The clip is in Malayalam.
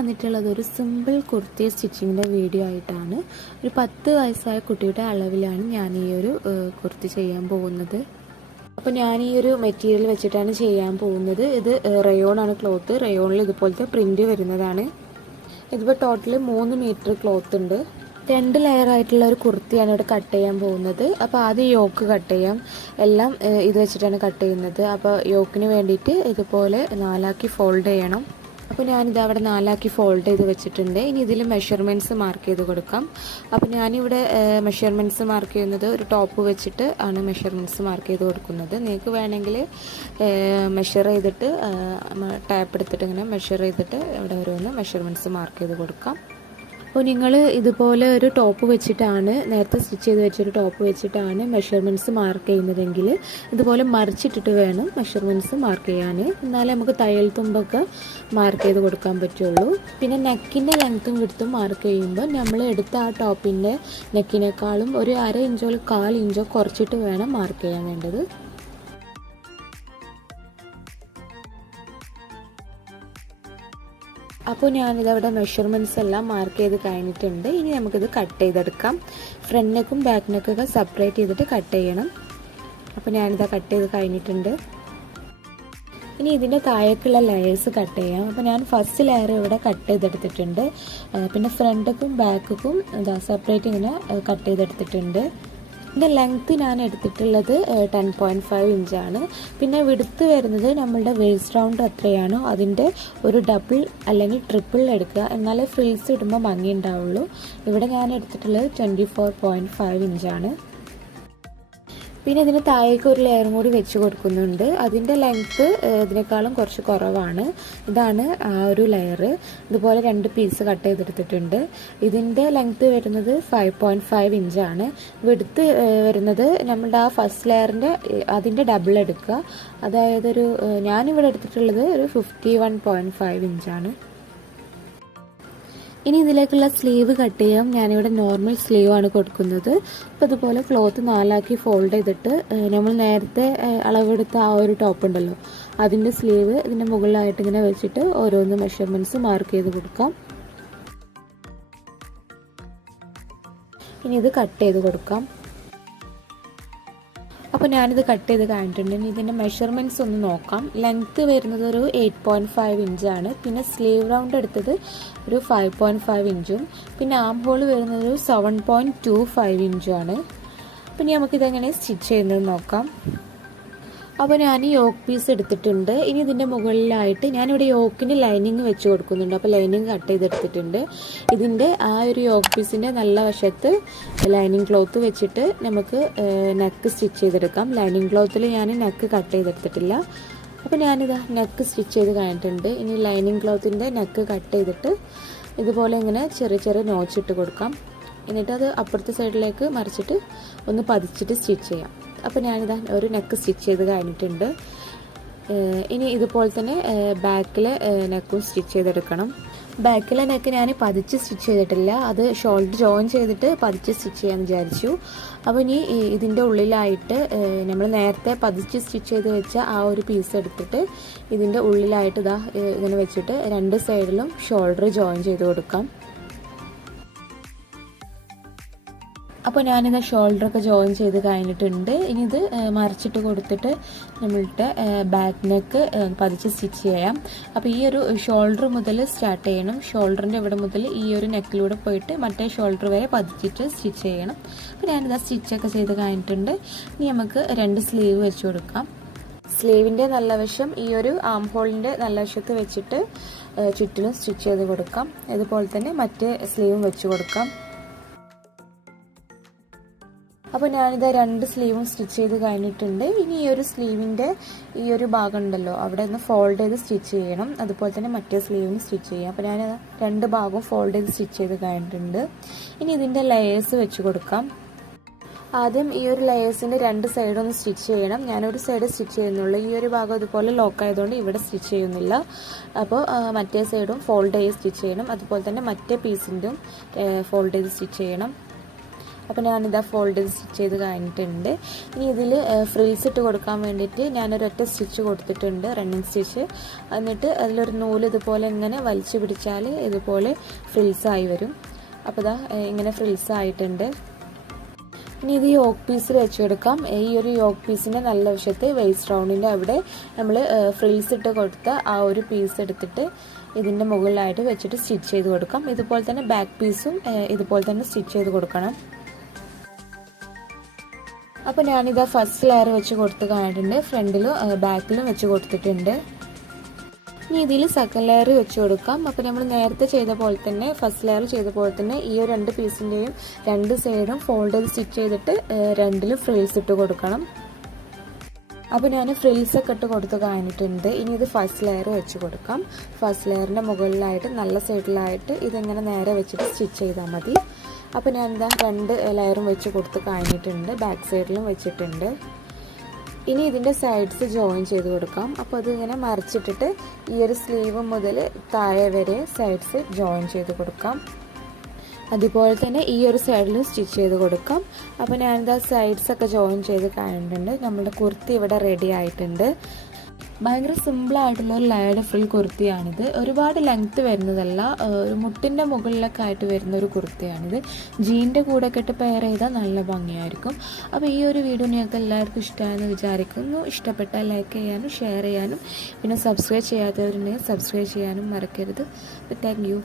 വന്നിട്ടുള്ളത് ഒരു സിമ്പിൾ കുർത്തി സ്റ്റിച്ചിങ്ങിൻ്റെ വീഡിയോ ആയിട്ടാണ്. ഒരു 10 വയസ്സായ കുട്ടിയുടെ അളവിലാണ് ഞാൻ ഈ ഒരു കുർത്തി ചെയ്യാൻ പോകുന്നത്. അപ്പോൾ ഞാൻ ഈ ഒരു മെറ്റീരിയൽ വെച്ചിട്ടാണ് ചെയ്യാൻ പോകുന്നത്. ഇത് റയോണാണ് ക്ലോത്ത്. റയോണിൽ ഇതുപോലത്തെ പ്രിൻ്റ് വരുന്നതാണ്. ഇതിപ്പോൾ ടോട്ടൽ 3 മീറ്റർ ക്ലോത്ത് ഉണ്ട്. 2 ലെയർ ആയിട്ടുള്ള ഒരു കുർത്തിയാണ് ഇവിടെ കട്ട് ചെയ്യാൻ പോകുന്നത്. അപ്പോൾ ആദ്യം യോക്ക് കട്ട് ചെയ്യാം. എല്ലാം ഇത് വെച്ചിട്ടാണ് കട്ട് ചെയ്യുന്നത്. അപ്പോൾ യോക്കിന് വേണ്ടിയിട്ട് ഇതുപോലെ 4ആക്കി ഫോൾഡ് ചെയ്യണം. അപ്പോൾ ഞാനിത് അവിടെ 4ആക്കി ഫോൾഡ് ചെയ്ത് വെച്ചിട്ടുണ്ട്. ഇനി ഇതിൽ മെഷർമെൻറ്റ്സ് മാർക്ക് ചെയ്ത് കൊടുക്കാം. അപ്പോൾ ഞാനിവിടെ മെഷർമെൻറ്റ്സ് മാർക്ക് ചെയ്യുന്നത് ഒരു ടോപ്പ് വെച്ചിട്ട് ആണ് മെഷർമെൻറ്റ്സ് മാർക്ക് ചെയ്ത് കൊടുക്കുന്നത്. നിങ്ങൾക്ക് വേണമെങ്കിൽ മെഷർ ചെയ്തിട്ട് ടാപ്പ് എടുത്തിട്ട് ഇങ്ങനെ മെഷർ ചെയ്തിട്ട് ഇവിടെ ഓരോന്ന് മെഷർമെൻറ്റ്സ് മാർക്ക് ചെയ്ത് കൊടുക്കാം. അപ്പോൾ നിങ്ങൾ ഇതുപോലെ ഒരു ടോപ്പ് വെച്ചിട്ടാണ് നേരത്തെ സ്റ്റിച്ച് ചെയ്ത് വെച്ചൊരു ടോപ്പ് വെച്ചിട്ടാണ് മെഷർമെൻറ്റ്സ് മാർക്ക് ചെയ്യുന്നതെങ്കിൽ ഇതുപോലെ മറിച്ചിട്ടിട്ട് വേണം മെഷർമെൻറ്റ്സ് മാർക്ക് ചെയ്യാൻ. എന്നാലേ നമുക്ക് തയ്യൽ തുമ്പൊക്കെ മാർക്ക് ചെയ്ത് കൊടുക്കാൻ പറ്റുള്ളൂ. പിന്നെ നെക്കിൻ്റെ ലെങ്ത്തും വിഡ്ത്തും മാർക്ക് ചെയ്യുമ്പോൾ നമ്മൾ എടുത്ത ആ ടോപ്പിൻ്റെ നെക്കിനേക്കാളും ഒരു 1/2 ഇഞ്ചോ 1/4 ഇഞ്ചോ കുറച്ചിട്ട് വേണം മാർക്ക് ചെയ്യാൻ വേണ്ടത്. അപ്പോൾ ഞാനിതവിടെ മെഷർമെൻറ്റ്സ് എല്ലാം മാർക്ക് ചെയ്ത് കഴിഞ്ഞിട്ടുണ്ട്. ഇനി നമുക്കിത് കട്ട് ചെയ്തെടുക്കാം. ഫ്രണ്ട് നെക്കും ബാക്ക് നെക്കൊക്കെ സെപ്പറേറ്റ് ചെയ്തിട്ട് കട്ട് ചെയ്യണം. അപ്പോൾ ഞാനിത് കട്ട് ചെയ്ത് കഴിഞ്ഞിട്ടുണ്ട്. ഇനി ഇതിൻ്റെ താഴേക്കുള്ള ലെയേഴ്സ് കട്ട് ചെയ്യാം. അപ്പോൾ ഞാൻ ഫസ്റ്റ് ലെയർ ഇവിടെ കട്ട് ചെയ്തെടുത്തിട്ടുണ്ട്. പിന്നെ ഫ്രണ്ടിനും ബാക്കും ഇതാ സെപ്പറേറ്റ് ഇങ്ങനെ കട്ട് ചെയ്തെടുത്തിട്ടുണ്ട്. ഇതിൻ്റെ ലെങ്ത്ത് ഞാൻ എടുത്തിട്ടുള്ളത് 10.5 ഇഞ്ചാണ്. പിന്നെ വിഡ്ത്ത് വരുന്നത് നമ്മളുടെ വേസ്റ്റ് റൗണ്ട് എത്രയാണോ അതിൻ്റെ ഒരു ഡബിൾ അല്ലെങ്കിൽ ട്രിപ്പിൾ എടുക്കുക. എന്നാലേ ഫ്രിൽസ് ഇടുമ്പോൾ ഭംഗി ഉണ്ടാവുള്ളൂ. ഇവിടെ ഞാൻ എടുത്തിട്ടുള്ളത് 24.5 ഇഞ്ചാണ്. പിന്നെ ഇതിന് താഴേക്ക് ഒരു ലെയറും കൂടി വെച്ച് കൊടുക്കുന്നുണ്ട്. അതിൻ്റെ ലെങ്ത്ത് ഇതിനേക്കാളും കുറച്ച് കുറവാണ്. ഇതാണ് ആ ഒരു ലെയർ. ഇതുപോലെ 2 പീസ് കട്ട് ചെയ്തെടുത്തിട്ടുണ്ട്. ഇതിൻ്റെ ലെങ്ത്ത് വരുന്നത് 5.5 ഇഞ്ചാണ്. വിഡ്ത്ത് വരുന്നത് നമ്മുടെ ആ ഫസ്റ്റ് ലെയറിൻ്റെ അതിൻ്റെ ഡബിൾ എടുക്കുക. അതായത് ഞാനിവിടെ എടുത്തിട്ടുള്ളത് ഒരു 51.5 ഇഞ്ചാണ്. ഇനി ഇതിലേക്കുള്ള സ്ലീവ് കട്ട് ചെയ്യാം. ഞാനിവിടെ നോർമൽ സ്ലീവ് ആണ് കൊടുക്കുന്നത്. അപ്പോൾ ഇതുപോലെ ക്ലോത്ത് 4ആക്കി ഫോൾഡ് ചെയ്തിട്ട് നമ്മൾ നേരത്തെ അളവെടുത്ത ആ ഒരു ടോപ്പ് ഉണ്ടല്ലോ അതിൻ്റെ സ്ലീവ് ഇതിൻ്റെ മുകളിലായിട്ട് ഇങ്ങനെ വെച്ചിട്ട് ഓരോന്ന് മെഷർമെൻറ്റ്സ് മാർക്ക് ചെയ്ത് കൊടുക്കാം. ഇനി ഇത് കട്ട് ചെയ്ത് കൊടുക്കാം. അപ്പോൾ ഞാനിത് കട്ട് ചെയ്ത് കഴിഞ്ഞിട്ടുണ്ട്. ഇനി ഇതിൻ്റെ മെഷർമെൻറ്റ്സ് ഒന്ന് നോക്കാം. ലെങ്ത്ത് വരുന്നത് ഒരു 8.5 ഇഞ്ചാണ്. പിന്നെ സ്ലീവ് റൗണ്ട് എടുത്തത് ഒരു 5.5 ഇഞ്ചും പിന്നെ ആം ഹോൾ വരുന്നത് ഒരു 7.25 ഇഞ്ചുമാണ്. പിന്നെ നമുക്കിതെങ്ങനെ സ്റ്റിച്ച് ചെയ്യുന്നത് നോക്കാം. അപ്പോൾ ഞാൻ യോക്ക് പീസ് എടുത്തിട്ടുണ്ട്. ഇനി ഇതിൻ്റെ മുകളിലായിട്ട് ഞാനിവിടെ യോക്കിന് ലൈനിങ് വെച്ച് കൊടുക്കുന്നുണ്ട്. അപ്പോൾ ലൈനിങ് കട്ട് ചെയ്തെടുത്തിട്ടുണ്ട്. ഇതിൻ്റെ ആ ഒരു യോക്ക് പീസിൻ്റെ നല്ല വശത്ത് ലൈനിങ് ക്ലോത്ത് വെച്ചിട്ട് നമുക്ക് നെക്ക് സ്റ്റിച്ച് ചെയ്തെടുക്കാം. ലൈനിങ് ക്ലോത്തിൽ ഞാൻ നെക്ക് കട്ട് ചെയ്തെടുത്തിട്ടില്ല. അപ്പോൾ ഞാനിത് നെക്ക് സ്റ്റിച്ച് ചെയ്ത് കഴിഞ്ഞിട്ടുണ്ട്. ഇനി ലൈനിങ് ക്ലോത്തിൻ്റെ നെക്ക് കട്ട് ചെയ്തിട്ട് ഇതുപോലെ ഇങ്ങനെ ചെറിയ ചെറിയ നോച്ചിട്ട് കൊടുക്കാം. എന്നിട്ട് അത് അപ്പുറത്തെ സൈഡിലേക്ക് മറിച്ചിട്ട് ഒന്ന് പതിച്ചിട്ട് സ്റ്റിച്ച് ചെയ്യാം. അപ്പോൾ ഞാനിതാ ഒരു നെക്ക് സ്റ്റിച്ച് ചെയ്ത് കഴിഞ്ഞിട്ടുണ്ട്. ഇനി ഇതുപോലെ തന്നെ ബാക്കിലെ നെക്കും സ്റ്റിച്ച് ചെയ്തെടുക്കണം. ബാക്കിലെ നെക്ക് ഞാൻ പതിച്ച് സ്റ്റിച്ച് ചെയ്തിട്ടില്ല. അത് ഷോൾഡർ ജോയിൻ ചെയ്തിട്ട് പതിച്ച് സ്റ്റിച്ച് ചെയ്യാൻ വിചാരിച്ചു. അപ്പോൾ ഇനി ഇതിൻ്റെ ഉള്ളിലായിട്ട് നമ്മൾ നേരത്തെ പതിച്ച് സ്റ്റിച്ച് ചെയ്ത് വെച്ച ആ ഒരു പീസ് എടുത്തിട്ട് ഇതിൻ്റെ ഉള്ളിലായിട്ട് ഇതാ ഇങ്ങനെ വെച്ചിട്ട് 2 സൈഡിലും ഷോൾഡർ ജോയിൻ ചെയ്ത് കൊടുക്കാം. അപ്പോൾ ഞാനിത് ഷോൾഡറൊക്കെ ജോയിൻ ചെയ്ത് കഴിഞ്ഞിട്ടുണ്ട്. ഇനി ഇത് മറിച്ചിട്ട് കൊടുത്തിട്ട് നമ്മളുടെ ബാക്ക് നെക്ക് പതിച്ച് സ്റ്റിച്ച് ചെയ്യാം. അപ്പോൾ ഈ ഒരു ഷോൾഡർ മുതൽ സ്റ്റാർട്ട് ചെയ്യണം. ഷോൾഡറിൻ്റെ ഇവിടെ മുതൽ ഈ ഒരു നെക്കിലൂടെ പോയിട്ട് മറ്റേ ഷോൾഡർ വരെ പതിച്ചിട്ട് സ്റ്റിച്ച് ചെയ്യണം. അപ്പോൾ ഞാനിത് സ്റ്റിച്ചൊക്കെ ചെയ്ത് കഴിഞ്ഞിട്ടുണ്ട്. ഇനി നമുക്ക് 2 സ്ലീവ് വെച്ച് കൊടുക്കാം. സ്ലീവിൻ്റെ നല്ല വശം ഈ ഒരു ആം ഹോളിൻ്റെ നല്ല വശത്ത് വെച്ചിട്ട് ചുറ്റിലും സ്റ്റിച്ച് ചെയ്ത് കൊടുക്കാം. ഇതുപോലെ തന്നെ മറ്റേ സ്ലീവും വെച്ച് കൊടുക്കാം. അപ്പോൾ ഞാനിത് 2 സ്ലീവും സ്റ്റിച്ച് ചെയ്ത് കഴിഞ്ഞിട്ടുണ്ട്. ഇനി ഈ ഒരു സ്ലീവിൻ്റെ ഈ ഒരു ഭാഗം ഉണ്ടല്ലോ അവിടെ ഒന്ന് ഫോൾഡ് ചെയ്ത് സ്റ്റിച്ച് ചെയ്യണം. അതുപോലെ തന്നെ മറ്റേ സ്ലീവും സ്റ്റിച്ച് ചെയ്യാം. അപ്പോൾ ഞാൻ 2 ഭാഗവും ഫോൾഡ് ചെയ്ത് സ്റ്റിച്ച് ചെയ്ത് കഴിഞ്ഞിട്ടുണ്ട്. ഇനി ഇതിൻ്റെ ലെയേഴ്സ് വെച്ച് കൊടുക്കാം. ആദ്യം ഈ ഒരു ലെയേഴ്സിൻ്റെ 2 സൈഡൊന്ന് സ്റ്റിച്ച് ചെയ്യണം. ഞാനൊരു സൈഡ് സ്റ്റിച്ച് ചെയ്യുന്നുള്ളൂ. ഈ ഒരു ഭാഗം ഇതുപോലെ ലോക്ക് ആയതുകൊണ്ട് ഇവിടെ സ്റ്റിച്ച് ചെയ്യുന്നില്ല. അപ്പോൾ മറ്റേ സൈഡും ഫോൾഡ് ചെയ്ത് സ്റ്റിച്ച് ചെയ്യണം. അതുപോലെ തന്നെ മറ്റേ പീസിൻ്റെയും ഫോൾഡ് ചെയ്ത് സ്റ്റിച്ച് ചെയ്യണം. അപ്പോൾ ഞാനിതാ ഫോൾഡ് സ്റ്റിച്ച് ചെയ്ത് കഴിഞ്ഞിട്ടുണ്ട്. ഇനി ഇതിൽ ഫ്രിൽസ് ഇട്ട് കൊടുക്കാൻ വേണ്ടിയിട്ട് ഞാനൊരൊറ്റ സ്റ്റിച്ച് കൊടുത്തിട്ടുണ്ട്, റണ്ണിങ് സ്റ്റിച്ച്. എന്നിട്ട് അതിലൊരു നൂല് ഇതുപോലെ ഇങ്ങനെ വലിച്ചു പിടിച്ചാൽ ഇതുപോലെ ഫ്രിൽസായി വരും. അപ്പോൾ ഇതാ ഇങ്ങനെ ഫ്രിൽസ് ആയിട്ടുണ്ട്. ഇനി ഇത് യോക്ക് പീസിൽ വെച്ച് കൊടുക്കാം. ഈ ഒരു യോക്ക് പീസിൻ്റെ നല്ല വശത്ത് വേസ്റ്റ് റൗണ്ടിൻ്റെ അവിടെ നമ്മൾ ഫ്രിൽസ് ഇട്ട് കൊടുത്ത ആ ഒരു പീസ് എടുത്തിട്ട് ഇതിൻ്റെ മുകളിലായിട്ട് വെച്ചിട്ട് സ്റ്റിച്ച് ചെയ്ത് കൊടുക്കാം. ഇതുപോലെ തന്നെ ബാക്ക് പീസും ഇതുപോലെ തന്നെ സ്റ്റിച്ച് ചെയ്ത് കൊടുക്കണം. അപ്പോൾ ഞാനിതാ ഫസ്റ്റ് ലെയർ വെച്ച് കൊടുത്ത് കഴിഞ്ഞിട്ടുണ്ട്, ഫ്രണ്ടിലും ബാക്കിലും വെച്ച് കൊടുത്തിട്ടുണ്ട്. ഇനി ഇതിൽ സെക്കൻഡ് ലെയർ വെച്ച് കൊടുക്കാം. അപ്പോൾ നമ്മൾ നേരത്തെ ചെയ്ത പോലെ തന്നെ, ഫസ്റ്റ് ലെയർ ചെയ്ത പോലെ തന്നെ ഈ ഒരു 2 പീസിൻ്റെയും 2 സൈഡും ഫോൾഡ് ചെയ്ത് സ്റ്റിച്ച് ചെയ്തിട്ട് 2ലും ഫ്രിൽസ് ഇട്ട് കൊടുക്കണം. അപ്പോൾ ഞാൻ ഫ്രിൽസൊക്കെ ഇട്ട് കൊടുത്ത് കഴിഞ്ഞിട്ടുണ്ട്. ഇനി ഇത് ഫസ്റ്റ് ലെയർ വെച്ച് കൊടുക്കാം. ഫസ്റ്റ് ലെയറിൻ്റെ മുകളിലായിട്ട് നല്ല സൈഡിലായിട്ട് ഇതിങ്ങനെ നേരെ വെച്ചിട്ട് സ്റ്റിച്ച് ചെയ്താൽ മതി. അപ്പോൾ ഞാൻ എന്താ 2 ലെയറും വെച്ച് കൊടുത്ത് കഴിഞ്ഞിട്ടുണ്ട്, ബാക്ക് സൈഡിലും വെച്ചിട്ടുണ്ട്. ഇനി ഇതിൻ്റെ സൈഡ്സ് ജോയിൻ ചെയ്ത് കൊടുക്കാം. അപ്പോൾ അതിങ്ങനെ മറിച്ചിട്ടിട്ട് ഈ ഒരു സ്ലീവ് മുതൽ താഴെ വരെ സൈഡ്സ് ജോയിൻ ചെയ്ത് കൊടുക്കാം. അതുപോലെ തന്നെ ഈ ഒരു സൈഡിലും സ്റ്റിച്ച് ചെയ്ത് കൊടുക്കാം. അപ്പോൾ ഞാനിതാ സൈഡ്സൊക്കെ ജോയിൻ ചെയ്ത് കഴിഞ്ഞിട്ടുണ്ട്. നമ്മുടെ കുർത്തി ഇവിടെ റെഡി ആയിട്ടുണ്ട്. ഭയങ്കര സിമ്പിളായിട്ടുള്ള ഒരു ലയർഡ് ഫ്രിൽ കുർത്തിയാണിത്. ഒരുപാട് ലെങ്ത്ത് വരുന്നതല്ല, ഒരു മുട്ടിൻ്റെ മുകളിലൊക്കെ ആയിട്ട് വരുന്ന ഒരു കുർത്തിയാണിത്. ജീൻ്റെ കൂടെ ഒക്കെ ഇട്ട് പെയർ ചെയ്താൽ നല്ല ഭംഗിയായിരിക്കും. അപ്പോൾ ഈ ഒരു വീഡിയോ നിങ്ങൾക്ക് എല്ലാവർക്കും ഇഷ്ടമായെന്ന് വിചാരിക്കുന്നു. ഇഷ്ടപ്പെട്ടാൽ ലൈക്ക് ചെയ്യാനും ഷെയർ ചെയ്യാനും പിന്നെ സബ്സ്ക്രൈബ് ചെയ്യാത്തവരുണ്ടെങ്കിൽ സബ്സ്ക്രൈബ് ചെയ്യാനും മറക്കരുത്. Thank you.